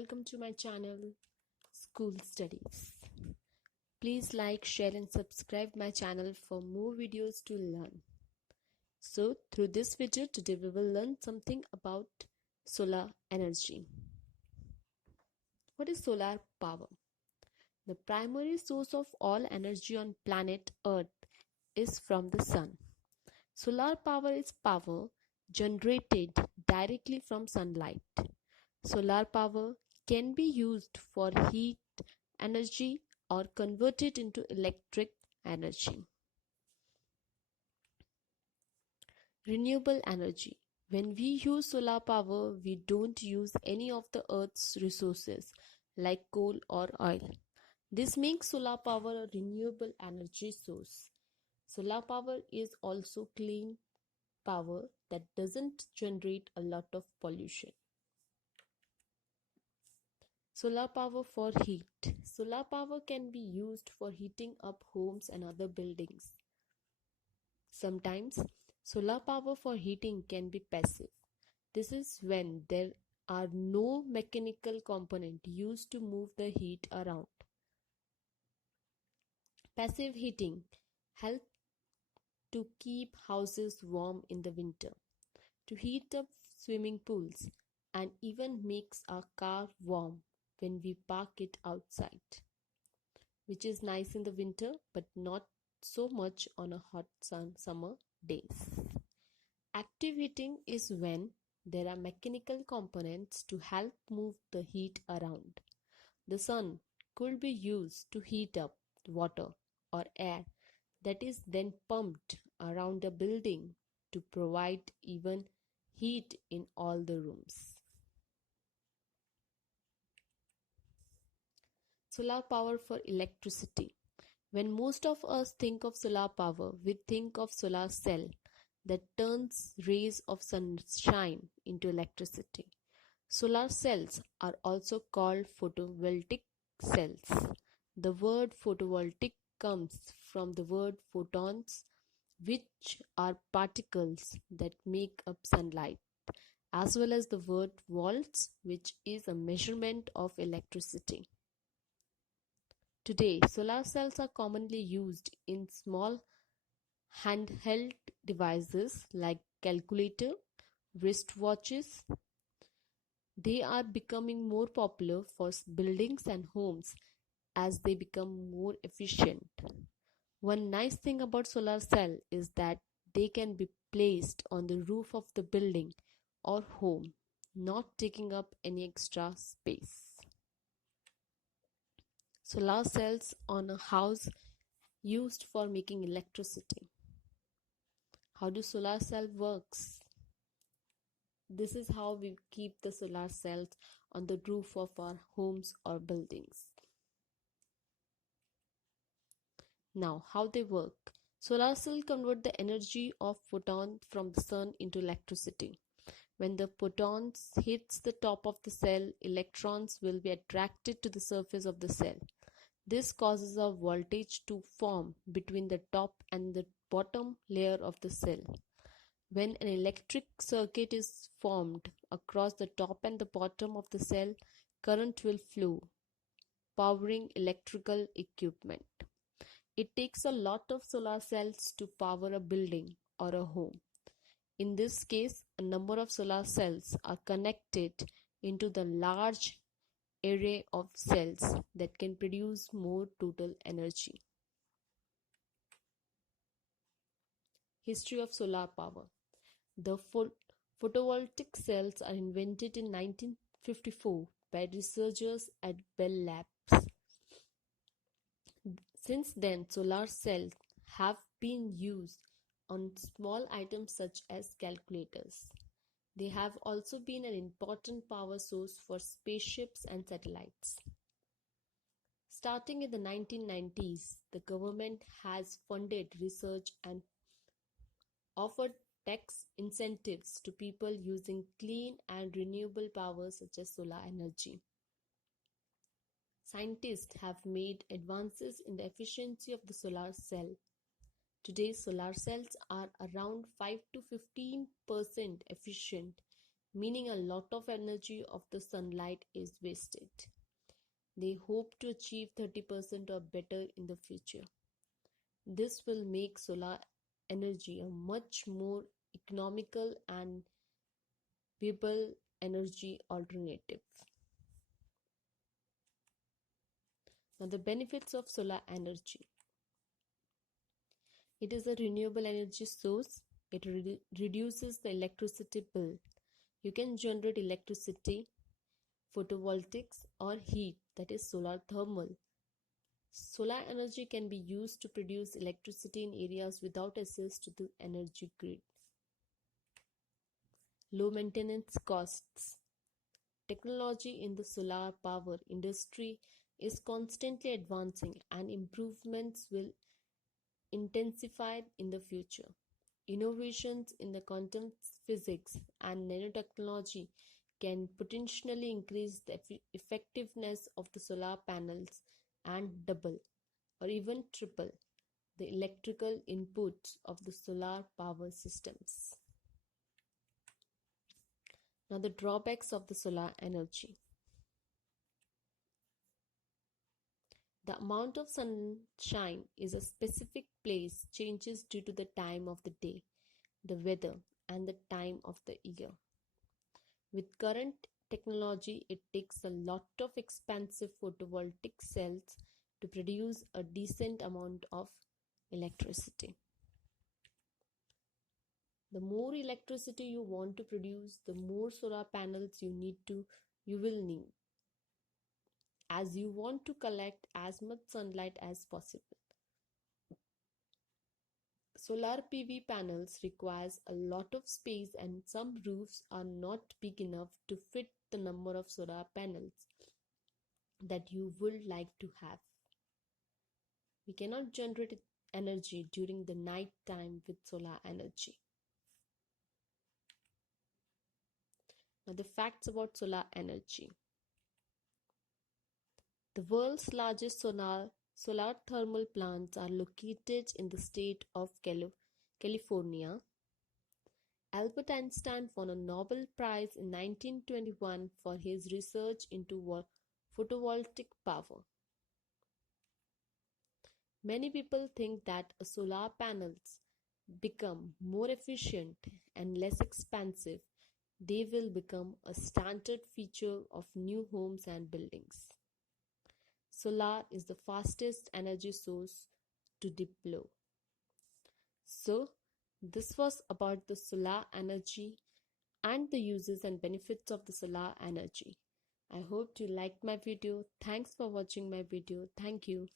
welcome to my channel School Studies. Please like, share and subscribe my channel for more videos to learn. So through this video today we will learn something about solar energy. What is solar power? The primary source of all energy on planet Earth is from the sun. Solar power is power generated directly from sunlight. Solar power can be used for heat energy or converted into electric energy. Renewable energy. When we use solar power, we don't use any of the Earth's resources like coal or oil. This makes solar power a renewable energy source. Solar power is also clean power that doesn't generate a lot of pollution. Solar power for heat. Solar power can be used for heating up homes and other buildings. Sometimes, solar power for heating can be passive. This is when there are no mechanical component used to move the heat around. Passive heating helps to keep houses warm in the winter, to heat up swimming pools, and even makes our car warm when we park it outside, which is nice in the winter but not so much on a hot summer days. Active heating is when there are mechanical components to help move the heat around. The sun could be used to heat up water or air that is then pumped around a building to provide even heat in all the rooms. Solar power for electricity. When most of us think of solar power, we think of solar cell that turns rays of sunshine into electricity. Solar cells are also called photovoltaic cells. The word photovoltaic comes from the word photons, which are particles that make up sunlight, as well as the word volts, which is a measurement of electricity. Today, solar cells are commonly used in small handheld devices like calculator, wristwatches. They are becoming more popular for buildings and homes as they become more efficient. One nice thing about solar cell is that they can be placed on the roof of the building or home, not taking up any extra space. Solar cells on a house used for making electricity. How do solar cell works? This is how we keep the solar cells on the roof of our homes or buildings. Now, how they work. Solar cells convert the energy of photons from the sun into electricity. When the photons hits the top of the cell, electrons will be attracted to the surface of the cell. This causes a voltage to form between the top and the bottom layer of the cell. When an electric circuit is formed across the top and the bottom of the cell, current will flow, powering electrical equipment. It takes a lot of solar cells to power a building or a home. In this case, a number of solar cells are connected into the large array of cells that can produce more total energy. History of solar power. The photovoltaic cells are invented in 1954 by researchers at Bell Labs. Since then, solar cells have been used on small items such as calculators. They have also been an important power source for spaceships and satellites. Starting in the 1990s, the government has funded research and offered tax incentives to people using clean and renewable power such as solar energy. Scientists have made advances in the efficiency of the solar cell. Today, solar cells are around 5 to 15% efficient meaning a lot of energy of the sunlight is wasted. They hope to achieve 30% or better in the future. This will make solar energy a much more economical and viable energy alternative. Now, the benefits of solar energy. It is a renewable energy source. It reduces the electricity bill. You can generate electricity, photovoltaics, or heat, that is solar thermal. Solar energy can be used to produce electricity in areas without access to the energy grid. Low maintenance costs. Technology in the solar power industry is constantly advancing, and improvements will intensify in the future. Innovations in the quantum physics and nanotechnology can potentially increase the effectiveness of the solar panels and double or even triple the electrical inputs of the solar power systems. Now, the drawbacks of the solar energy. The amount of sunshine in a specific place changes due to the time of the day, the weather, and the time of the year. With current technology, it takes a lot of expensive photovoltaic cells to produce a decent amount of electricity. The more electricity you want to produce, the more solar panels you will need, as you want to collect as much sunlight as possible. Solar PV panels requires a lot of space, and some roofs are not big enough to fit the number of solar panels that you would like to have. We cannot generate energy during the night time with solar energy. Now, the facts about solar energy. The world's largest solar thermal plants are located in the state of California. Albert Einstein won a Nobel Prize in 1921 for his research into photovoltaic power. Many people think that solar panels become more efficient and less expensive, they will become a standard feature of new homes and buildings. Solar is the fastest energy source to deploy. So, this was about the solar energy and the uses and benefits of the solar energy. I hope you liked my video. Thanks for watching my video. Thank you.